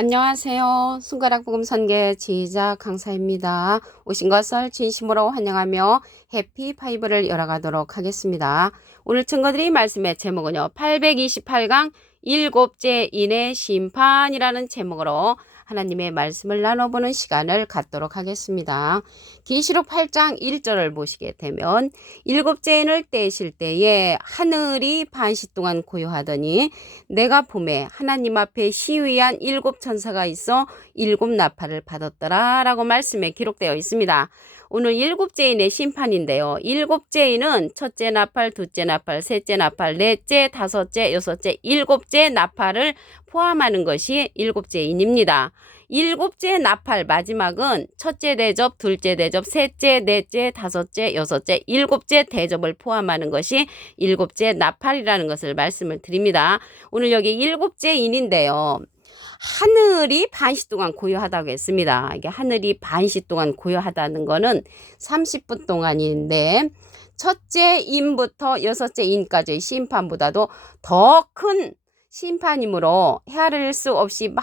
안녕하세요. 손가락 복음 선계 지휘자 강사입니다. 오신 것을 진심으로 환영하며 해피 파이브를 열어가도록 하겠습니다. 오늘 증거드릴 말씀의 제목은요. 828강 일곱째인의 심판이라는 제목으로 하나님의 말씀을 나눠보는 시간을 갖도록 하겠습니다. 계시록 8장 1절을 보시게 되면 일곱째인을 떼실 때에 하늘이 반시 동안 고요하더니 내가 봄에 하나님 앞에 시위한 일곱 천사가 있어 일곱 나팔을 받았더라 라고 말씀에 기록되어 있습니다. 오늘 일곱째인의 심판인데요. 일곱째인은 첫째 나팔, 둘째 나팔, 셋째 나팔, 넷째, 다섯째, 여섯째, 일곱째 나팔을 포함하는 것이 일곱째인입니다. 일곱째 나팔 마지막은 첫째 대접, 둘째 대접, 셋째, 넷째, 다섯째, 여섯째, 일곱째 대접을 포함하는 것이 일곱째 나팔이라는 것을 말씀을 드립니다. 오늘 여기 일곱째인인데요. 하늘이 반시 동안 고요하다고 했습니다. 이게 하늘이 반시 동안 고요하다는 거는 30분 동안인데 첫째 인부터 여섯째 인까지의 심판보다도 더 큰 심판이므로 헤아릴 수 없이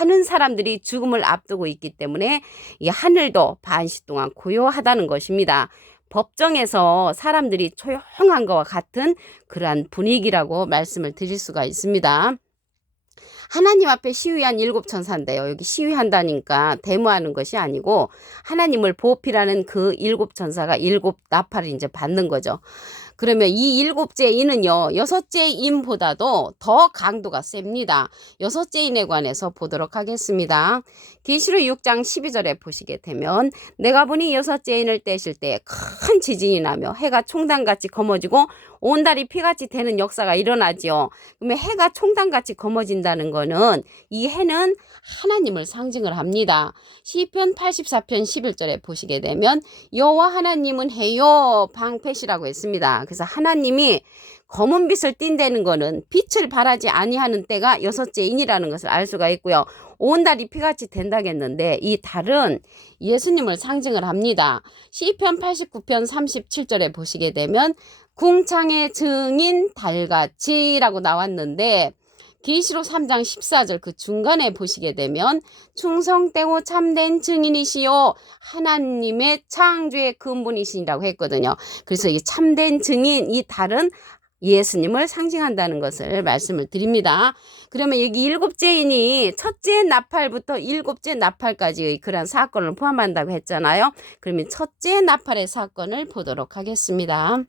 많은 사람들이 죽음을 앞두고 있기 때문에 이 하늘도 반시 동안 고요하다는 것입니다. 법정에서 사람들이 조용한 것과 같은 그러한 분위기라고 말씀을 드릴 수가 있습니다. 하나님 앞에 시위한 일곱 천사인데요. 여기 시위한다니까 데모하는 것이 아니고 하나님을 보필하는 그 일곱 천사가 일곱 나팔을 이제 받는 거죠. 그러면 이 일곱째 인은요, 여섯째 인보다도 더 강도가 셉니다. 여섯째 인에 관해서 보도록 하겠습니다. 계시록 6장 12절에 보시게 되면 내가 보니 여섯째 인을 떼실 때 큰 지진이 나며 해가 총단같이 검어지고 온 달이 피같이 되는 역사가 일어나지요. 그러면 해가 총단같이 검어진다는 거는 이 해는 하나님을 상징을 합니다. 시편 84편 11절에 보시게 되면 여호와 하나님은 해요 방패시라고 했습니다. 그래서 하나님이 검은 빛을 띈다는 거는 빛을 발하지 아니하는 때가 여섯째 인이라는 것을 알 수가 있고요. 온 달이 피같이 된다겠는데 이 달은 예수님을 상징을 합니다. 시편 89편 37절에 보시게 되면 궁창의 증인 달같이라고 나왔는데 계시록 3장 14절 그 중간에 보시게 되면 충성되고 참된 증인이시요 하나님의 창조의 근본이시라고 했거든요. 그래서 이 참된 증인 이 달은 예수님을 상징한다는 것을 말씀을 드립니다. 그러면 여기 일곱째인이 첫째 나팔부터 일곱째 나팔까지의 그런 사건을 포함한다고 했잖아요. 그러면 첫째 나팔의 사건을 보도록 하겠습니다.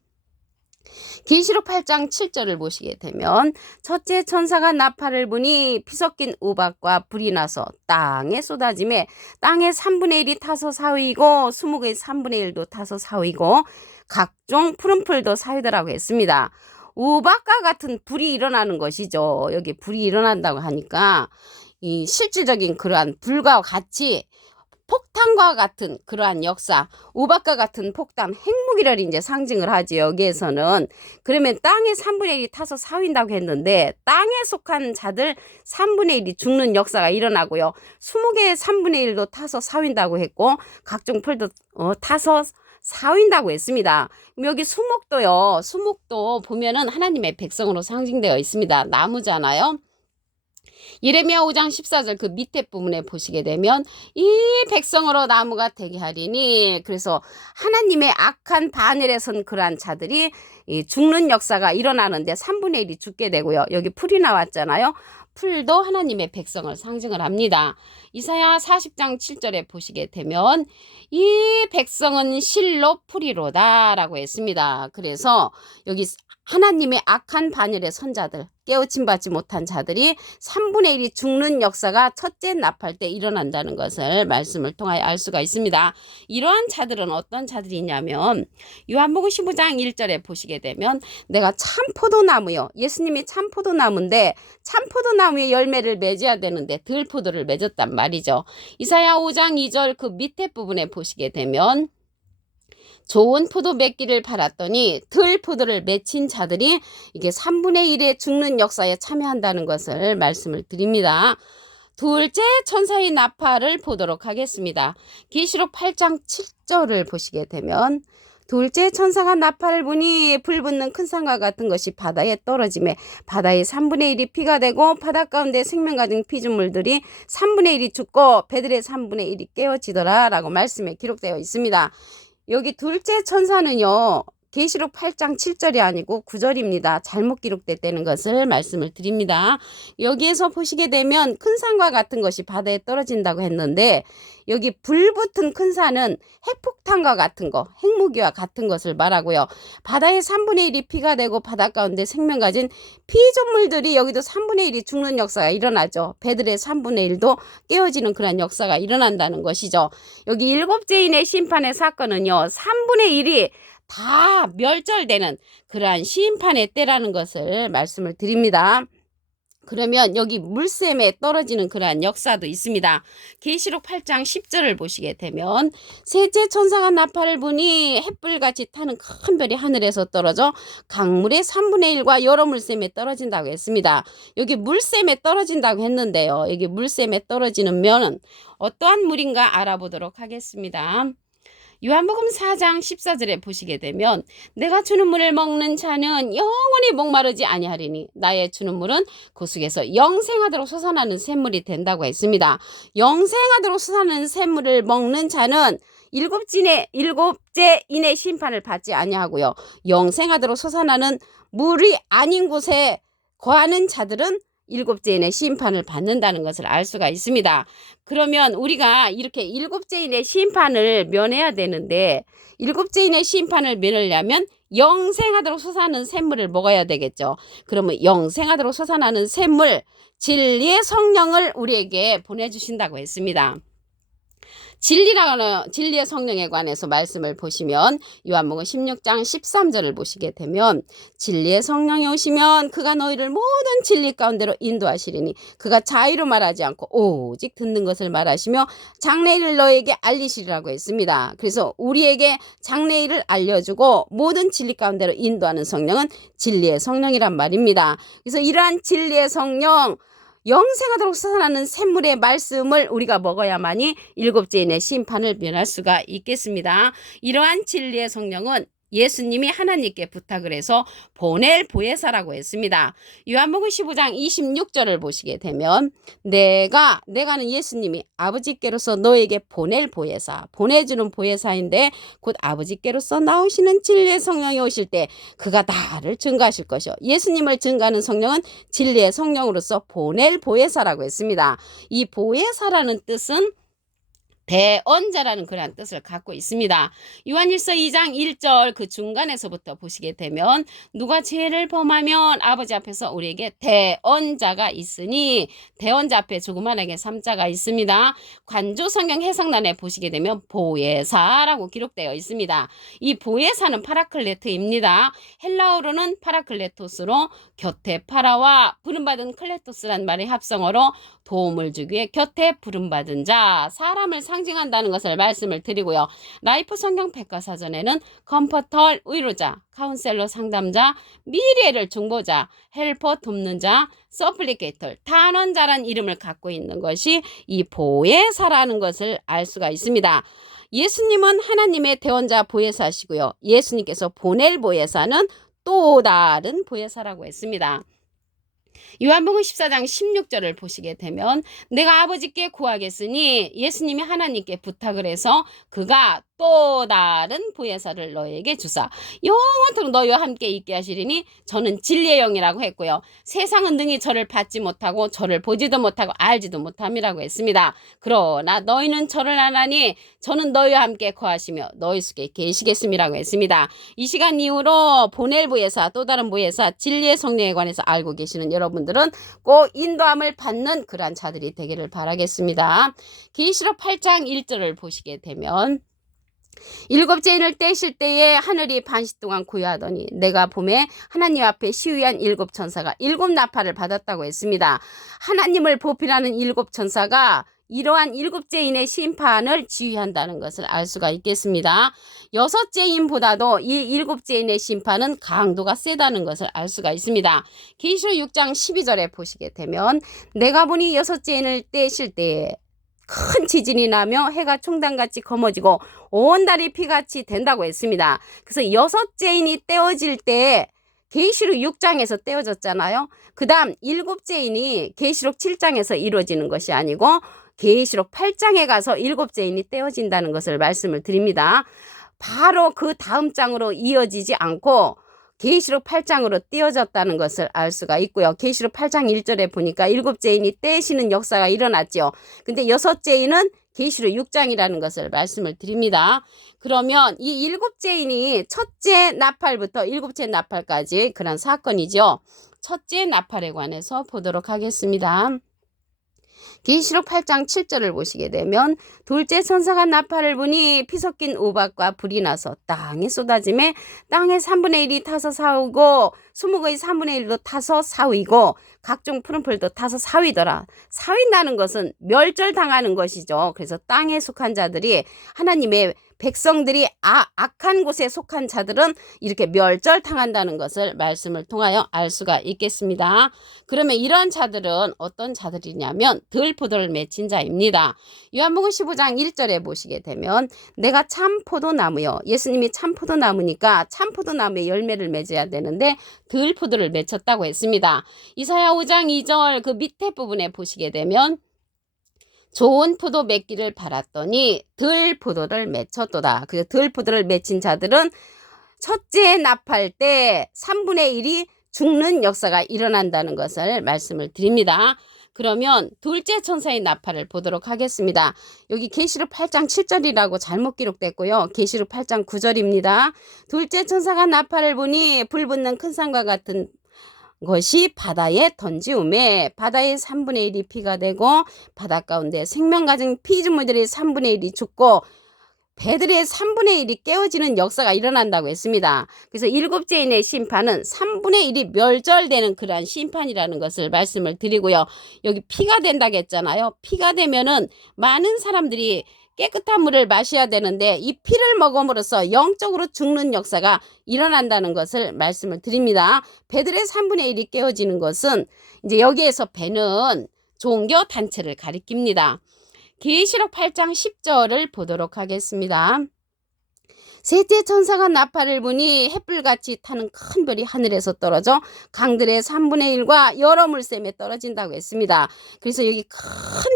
계시록 8장 7절을 보시게 되면 첫째 천사가 나팔을 부니 피 섞인 우박과 불이 나서 땅에 쏟아지매 땅의 3분의 1이 타서 사위고 수목의 3분의 1도 타서 사위고 각종 푸른 풀도 사위더라고 했습니다. 우박과 같은 불이 일어나는 것이죠. 여기 불이 일어난다고 하니까 이 실질적인 그러한 불과 같이 폭탄과 같은 그러한 역사, 우박과 같은 폭탄, 핵무기를 이제 상징을 하지 여기에서는. 그러면 땅의 3분의 1이 타서 사윈다고 했는데 땅에 속한 자들 3분의 1이 죽는 역사가 일어나고요. 20개의 3분의 1도 타서 사윈다고 했고 각종 풀도 타서 사윈다고 했습니다. 여기 수목도요. 수목도 보면은 하나님의 백성으로 상징되어 있습니다. 나무잖아요. 예레미야 5장 14절 그 밑에 부분에 보시게 되면 이 백성으로 나무가 되게 하리니 그래서 하나님의 악한 바늘에 선 그러한 자들이 죽는 역사가 일어나는데 3분의 1이 죽게 되고요. 여기 풀이 나왔잖아요. 풀도 하나님의 백성을 상징을 합니다. 이사야 40장 7절에 보시게 되면 이 백성은 실로 풀이로다 라고 했습니다. 그래서 여기 하나님의 악한 반열의 선자들, 깨우침 받지 못한 자들이 3분의 1이 죽는 역사가 첫째 나팔 때 일어난다는 것을 말씀을 통하여 알 수가 있습니다. 이러한 자들은 어떤 자들이냐면 요한복음 15장 1절에 보시게 되면 내가 참포도나무요. 예수님이 참포도나무인데 참포도나무의 열매를 맺어야 되는데 들포도를 맺었단 말이죠. 이사야 5장 2절 그 밑에 부분에 보시게 되면 좋은 포도 맺기를 바랐더니 들 포도를 맺힌 자들이 이게 3분의 1의 죽는 역사에 참여한다는 것을 말씀을 드립니다. 둘째 천사의 나팔을 보도록 하겠습니다. 계시록 8장 7절을 보시게 되면 둘째 천사가 나팔을 부니 불붙는 큰 산과 같은 것이 바다에 떨어지매 바다의 3분의 1이 피가 되고 바다 가운데 생명 가진 피조물들이 3분의 1이 죽고 배들의 3분의 1이 깨어지더라 라고 말씀에 기록되어 있습니다. 여기 둘째 천사는요, 계시록 8장 7절이 아니고 9절입니다. 잘못 기록됐다는 것을 말씀을 드립니다. 여기에서 보시게 되면 큰 산과 같은 것이 바다에 떨어진다고 했는데, 여기 불붙은 큰 산은 핵폭탄과 같은 거, 핵무기와 같은 것을 말하고요. 바다의 3분의 1이 피가 되고 바다 가운데 생명 가진 피조물들이 여기도 3분의 1이 죽는 역사가 일어나죠. 배들의 3분의 1도 깨어지는 그런 역사가 일어난다는 것이죠. 여기 일곱째인의 심판의 사건은요, 3분의 1이 다 멸절되는 그러한 심판의 때라는 것을 말씀을 드립니다. 그러면 여기 물샘에 떨어지는 그러한 역사도 있습니다. 계시록 8장 10절을 보시게 되면 셋째 천사가 나팔을 부니 햇불같이 타는 큰 별이 하늘에서 떨어져 강물의 3분의 1과 여러 물샘에 떨어진다고 했습니다. 여기 물샘에 떨어진다고 했는데요. 여기 물샘에 떨어지는 면은 어떠한 물인가 알아보도록 하겠습니다. 요한복음 4장 14절에 보시게 되면 내가 주는 물을 먹는 자는 영원히 목마르지 아니하리니 나의 주는 물은 그 속에서 영생하도록 솟아나는 샘물이 된다고 했습니다. 영생하도록 솟아나는 샘물을 먹는 자는 일곱째 인의 심판을 받지 아니하고요. 영생하도록 솟아나는 물이 아닌 곳에 거하는 자들은 일곱째인의 심판을 받는다는 것을 알 수가 있습니다. 그러면 우리가 이렇게 일곱째인의 심판을 면해야 되는데, 일곱째인의 심판을 면하려면 영생하도록 솟아나는 샘물을 먹어야 되겠죠. 그러면 영생하도록 솟아나는 샘물, 진리의 성령을 우리에게 보내주신다고 했습니다. 진리의 성령에 관해서 말씀을 보시면 요한복음 16장 13절을 보시게 되면 진리의 성령이 오시면 그가 너희를 모든 진리 가운데로 인도하시리니 그가 자의로 말하지 않고 오직 듣는 것을 말하시며 장래일을 너희에게 알리시리라고 했습니다. 그래서 우리에게 장래일을 알려주고 모든 진리 가운데로 인도하는 성령은 진리의 성령이란 말입니다. 그래서 이러한 진리의 성령, 영생하도록 솟아나는 샘물의 말씀을 우리가 먹어야만이 일곱째인의 심판을 면할 수가 있겠습니다. 이러한 진리의 성령은 예수님이 하나님께 부탁을 해서 보낼 보혜사라고 했습니다. 요한복음 15장 26절을 보시게 되면 내가는 예수님이 아버지께로서 너에게 보낼 보혜사, 보내주는 보혜사인데 곧 아버지께로서 나오시는 진리의 성령이 오실 때 그가 나를 증거하실 것이요. 예수님을 증거하는 성령은 진리의 성령으로서 보낼 보혜사라고 했습니다. 이 보혜사라는 뜻은 대언자라는 그러한 뜻을 갖고 있습니다. 요한일서 2장 1절 그 중간에서부터 보시게 되면 누가 죄를 범하면 아버지 앞에서 우리에게 대언자가 있으니, 대언자 앞에 조그만하게 3자가 있습니다. 관조 성경 해석란에 보시게 되면 보혜사라고 기록되어 있습니다. 이 보혜사는 파라클레트입니다. 헬라어로는 파라클레토스로 곁에 파라와 부름받은 클레토스란 말의 합성어로 도움을 주기 위해 곁에 부름받은 자, 사람을 상징한다는 것을 말씀을 드리고요. 라이프 성경 백과사전에는 컴포터 위로자, 카운셀러 상담자, 미래를 중보자, 헬퍼 돕는 자, 서플리케이터, 탄원자란 이름을 갖고 있는 것이 이 보혜사라는 것을 알 수가 있습니다. 예수님은 하나님의 대언자 보혜사시고요. 예수님께서 보낼 보혜사는 또 다른 보혜사라고 했습니다. 요한복음 14장 16절을 보시게 되면 내가 아버지께 구하겠으니 예수님이 하나님께 부탁을 해서 그가 또 다른 보혜사를 너에게 주사 영원토록 너희와 함께 있게 하시리니 저는 진리의 영이라고 했고요. 세상은 능히 저를 받지 못하고 저를 보지도 못하고 알지도 못함이라고 했습니다. 그러나 너희는 저를 아나니 저는 너희와 함께 거하시며 너희 속에 계시겠음이라고 했습니다. 이 시간 이후로 보낼 보혜사, 또 다른 보혜사, 진리의 성령에 관해서 알고 계시는 여러분들은 꼭 인도함을 받는 그러한 자들이 되기를 바라겠습니다. 계시록 8장 1절을 보시게 되면 일곱째 인을 떼실 때에 하늘이 반시 동안 고요하더니 내가 봄에 하나님 앞에 시위한 일곱 천사가 일곱 나팔을 받았다고 했습니다. 하나님을 보필하는 일곱 천사가 이러한 일곱째 인의 심판을 지휘한다는 것을 알 수가 있겠습니다. 여섯째 인보다도 이 일곱째 인의 심판은 강도가 세다는 것을 알 수가 있습니다. 계시록 6장 12절에 보시게 되면 내가 보니 여섯째 인을 떼실 때에 큰 지진이 나며 해가 총단같이 검어지고 온 달이 피같이 된다고 했습니다. 그래서 여섯째 인이 떼어질 때 계시록 6장에서 떼어졌잖아요. 그 다음 일곱째 인이 계시록 7장에서 이루어지는 것이 아니고 계시록 8장에 가서 일곱째 인이 떼어진다는 것을 말씀을 드립니다. 바로 그 다음 장으로 이어지지 않고 계시록 8장으로 띄어졌다는 것을 알 수가 있고요. 계시록 8장 1절에 보니까 일곱째 인이 떼시는 역사가 일어났죠. 근데 여섯째 인은 계시록 6장이라는 것을 말씀을 드립니다. 그러면 이 일곱째 인이 첫째 나팔부터 일곱째 나팔까지 그런 사건이죠. 첫째 나팔에 관해서 보도록 하겠습니다. 계시록 8장 7절을 보시게 되면 둘째 천사가 나팔을 부니 피 섞인 우박과 불이 나서 땅에 쏟아지매 땅의 3분의 1이 타서 사우고 수목의 3분의 1도 타서 사위고 각종 푸른 풀도 타서 사위더라. 사윈다는 것은 멸절당하는 것이죠. 그래서 땅에 속한 자들이 하나님의 백성들이 악한 곳에 속한 자들은 이렇게 멸절당한다는 것을 말씀을 통하여 알 수가 있겠습니다. 그러면 이런 자들은 어떤 자들이냐면 들포도를 맺힌 자입니다. 요한복음 15장 1절에 보시게 되면 내가 참 포도나무요. 예수님이 참 포도나무니까 참 포도나무에 열매를 맺어야 되는데 들포도를 맺혔다고 했습니다. 이사야 5장 2절 그 밑에 부분에 보시게 되면 좋은 포도 맺기를 바랐더니 들포도를 맺혔도다. 그 들포도를 맺힌 자들은 첫째 나팔 때 3분의 1이 죽는 역사가 일어난다는 것을 말씀을 드립니다. 그러면 둘째 천사의 나팔을 보도록 하겠습니다. 여기 계시록 8장 7절이라고 잘못 기록됐고요. 계시록 8장 9절입니다. 둘째 천사가 나팔을 보니 불 붙는 큰 산과 같은 것이 바다에 던지우매 바다의 3분의 1이 피가 되고 바다 가운데 생명 가진 피조물들의 3분의 1이 죽고 배들의 3분의 1이 깨어지는 역사가 일어난다고 했습니다. 그래서 일곱째 인의 심판은 3분의 1이 멸절되는 그러한 심판이라는 것을 말씀을 드리고요. 여기 피가 된다고 했잖아요. 피가 되면은 많은 사람들이 깨끗한 물을 마셔야 되는데 이 피를 먹음으로써 영적으로 죽는 역사가 일어난다는 것을 말씀을 드립니다. 배들의 3분의 1이 깨어지는 것은 이제 여기에서 배는 종교 단체를 가리킵니다. 계시록 8장 10절을 보도록 하겠습니다. 셋째 천사가 나팔을 부니 햇불같이 타는 큰 별이 하늘에서 떨어져 강들의 3분의 1과 여러 물샘에 떨어진다고 했습니다. 그래서 여기 큰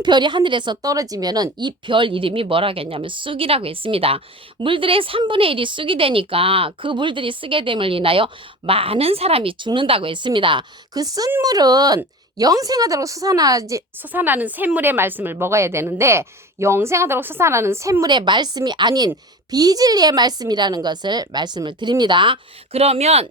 별이 하늘에서 떨어지면은 이 별 이름이 뭐라겠냐면 쑥이라고 했습니다. 물들의 3분의 1이 쑥이 되니까 그 물들이 쓰게 됨을 인하여 많은 사람이 죽는다고 했습니다. 그 쓴 물은 영생하도록 솟아나는 샘물의 말씀을 먹어야 되는데 영생하도록 솟아나는 샘물의 말씀이 아닌 비진리의 말씀이라는 것을 말씀을 드립니다. 그러면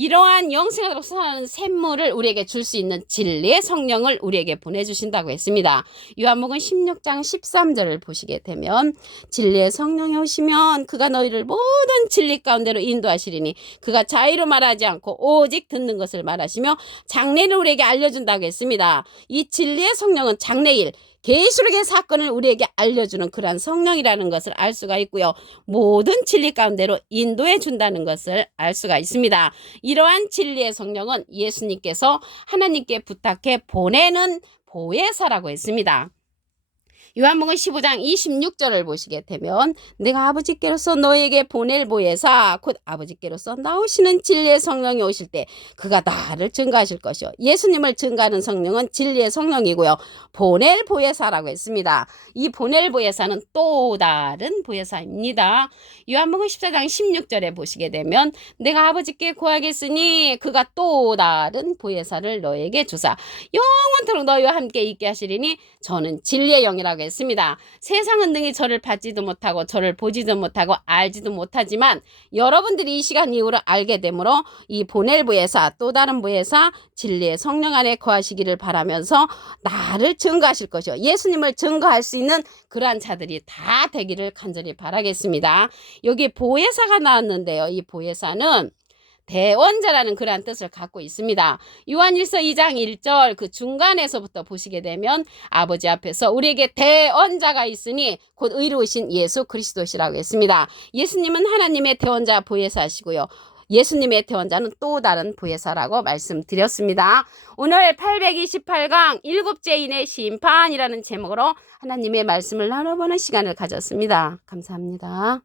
이러한 영생하도록 솟아나는 샘물을 우리에게 줄 수 있는 진리의 성령을 우리에게 보내주신다고 했습니다. 요한복음 16장 13절을 보시게 되면 진리의 성령이 오시면 그가 너희를 모든 진리 가운데로 인도하시리니 그가 자의로 말하지 않고 오직 듣는 것을 말하시며 장래를 우리에게 알려준다고 했습니다. 이 진리의 성령은 장래일 계시록의 사건을 우리에게 알려주는 그러한 성령이라는 것을 알 수가 있고요. 모든 진리 가운데로 인도해 준다는 것을 알 수가 있습니다. 이러한 진리의 성령은 예수님께서 하나님께 부탁해 보내는 보혜사라고 했습니다. 요한복음 15장 26절을 보시게 되면 내가 아버지께로서 너에게 보낼 보혜사 곧 아버지께로서 나오시는 진리의 성령이 오실 때 그가 나를 증거하실 것이요. 예수님을 증거하는 성령은 진리의 성령이고요. 보낼 보혜사라고 했습니다. 이 보낼 보혜사는 또 다른 보혜사입니다. 요한복음 14장 16절에 보시게 되면 내가 아버지께 구하겠으니 그가 또 다른 보혜사를 너에게 주사 영원토록 너희와 함께 있게 하시리니 저는 진리의 영이라고 했습니다. 세상은 능히 저를 받지도 못하고 저를 보지도 못하고 알지도 못하지만 여러분들이 이 시간 이후로 알게 되므로 이 보낼 보혜사 또 다른 보혜사 진리의 성령 안에 거하시기를 바라면서 나를 증거하실 것이요. 예수님을 증거할 수 있는 그러한 자들이 다 되기를 간절히 바라겠습니다. 여기 보혜사가 나왔는데요. 이 보혜사는 대원자라는 그러한 뜻을 갖고 있습니다. 요한일서 2장 1절 그 중간에서부터 보시게 되면 아버지 앞에서 우리에게 대원자가 있으니 곧 의로우신 예수 그리스도시라고 했습니다. 예수님은 하나님의 대원자 보혜사시고요. 예수님의 태원자는 또 다른 보혜사라고 말씀드렸습니다. 오늘 828강 일곱째인의 심판이라는 제목으로 하나님의 말씀을 나눠보는 시간을 가졌습니다. 감사합니다.